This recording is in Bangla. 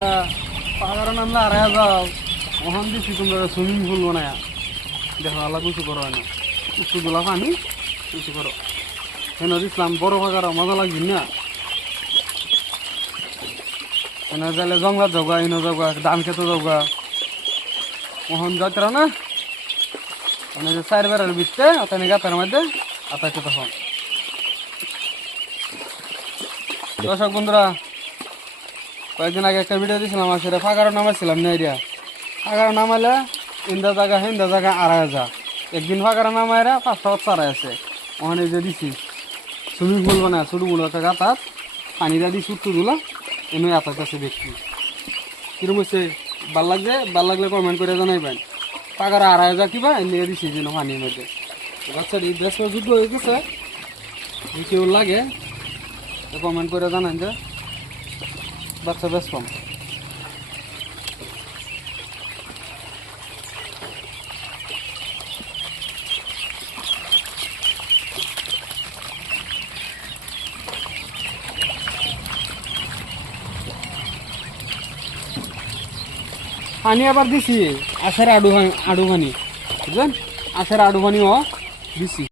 পাহাড়ের নামলে আর যাও ওখান দিচ্ছি তোমরা সুইমিং পুল বানায় দেখো আলাদা কিছু করো না একটু দোলা পানি কিছু করো কেন দিচ্ছিলাম বড় পাকার মজা লাগবে না এনে যাইলে জঙ্গলাত যাওগা এনে যাওগা ধান খেতে যাওগা ওখান যাত্রা না মানে যে চার বেড়ার বিটতে ওখানে গাতার মধ্যে আতাইতে তখন দর্শক বন্ধুরা কয়েকদিন আগে একটা ভিডিও দিয়েছিলাম আর সেটা ফাঁকারও নামাইছিলাম না এরিয়া ফাঁকারও নামাইলে ইন্দা জায়গা আড়াই যা একদিন ফাঁকারও নামাইরা 5টা বাচ্চা আছে ওখানে যে দিছি সুইমিং পুল বানায় ছোটো গুলো একটা গাতাত পানিটা দিই ছুট্টু গুলো এমনি আতাত আছে দেখছি কিরম হচ্ছে ভাল লাগলে কমেন্ট করে জানাইবেন ফাঁকারও আড়াই যা কিবা এমনি দিছি যেন পানির মধ্যে বাচ্চাটি বেশ যুদ্ধ হয়ে গেছে কেউ লাগে কমেন্ট করে জানান যে বাচ্চা বেশ কম পানি আবার দিছি আখের আডু পানি বুঝলেন আখের আডু পানিও দিছি